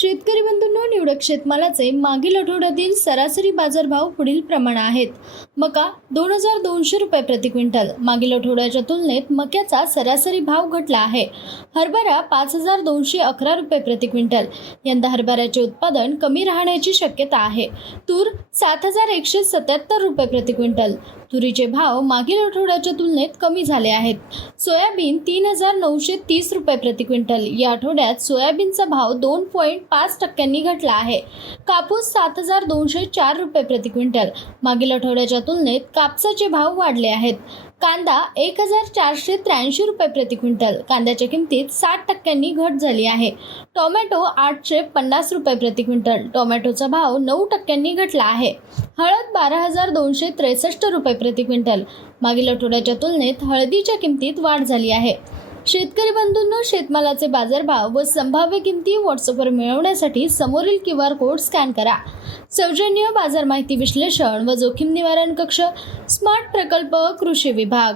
शेतकरी बंधूंनो निवडक शेतमालाचे मागील आठवड्यातील सरासरी बाजारभाव पुढील प्रमाणे आहेत. मका दोन हजार दोनशे रुपये प्रति क्विंटल. मागील आठवड्याच्या तुलनेत मक्याचा सरासरी भाव घटला आहे. हरभरा पाच हजार दोनशे अकरा रुपये प्रति क्विंटल. यंदा हरभऱ्याचे उत्पादन कमी राहण्याची शक्यता आहे. तूर सात हजार एकशे सत्याहत्तर रुपये प्रति क्विंटल. तुरीचे भाव मागील आठवड्याच्या तुलनेत कमी झाले आहेत. सोयाबीन तीन हजार नऊशे तीस रुपये प्रति क्विंटल. या आठवड्यात सोयाबीनचा भाव दोन पॉईंट पाच टक्क्यांनी घटला आहे. कापूस सात हजार दोनशे चार रुपये प्रति क्विंटल. मागील आठवड्याच्या तुलनेत कापसाचे भाव वाढले आहेत. कांदा एक हजार चारशे त्र्याऐंशी रुपये प्रति क्विंटल. कांद्याच्या किमतीत साठ टक्क्यांनी घट झाली आहे. टोमॅटो आठशे पन्नास रुपये प्रति क्विंटल. टोमॅटोचा भाव नऊ टक्क्यांनी घटला आहे. हळद बारा हजार दोनशे त्रेसष्ट रुपये प्रति क्विंटल. मागील आठवड्याच्या तुलनेत हळदीच्या किमतीत वाढ झाली आहे. शेतकरी बंधूंनो शेतमालाचे बाजारभाव व संभाव्य किमती व्हॉट्सअपवर मिळवण्यासाठी समोरील क्यू आर कोड स्कॅन करा. सौजन्य बाजार माहिती विश्लेषण व जोखीम निवारण कक्ष स्मार्ट प्रकल्प कृषी विभाग.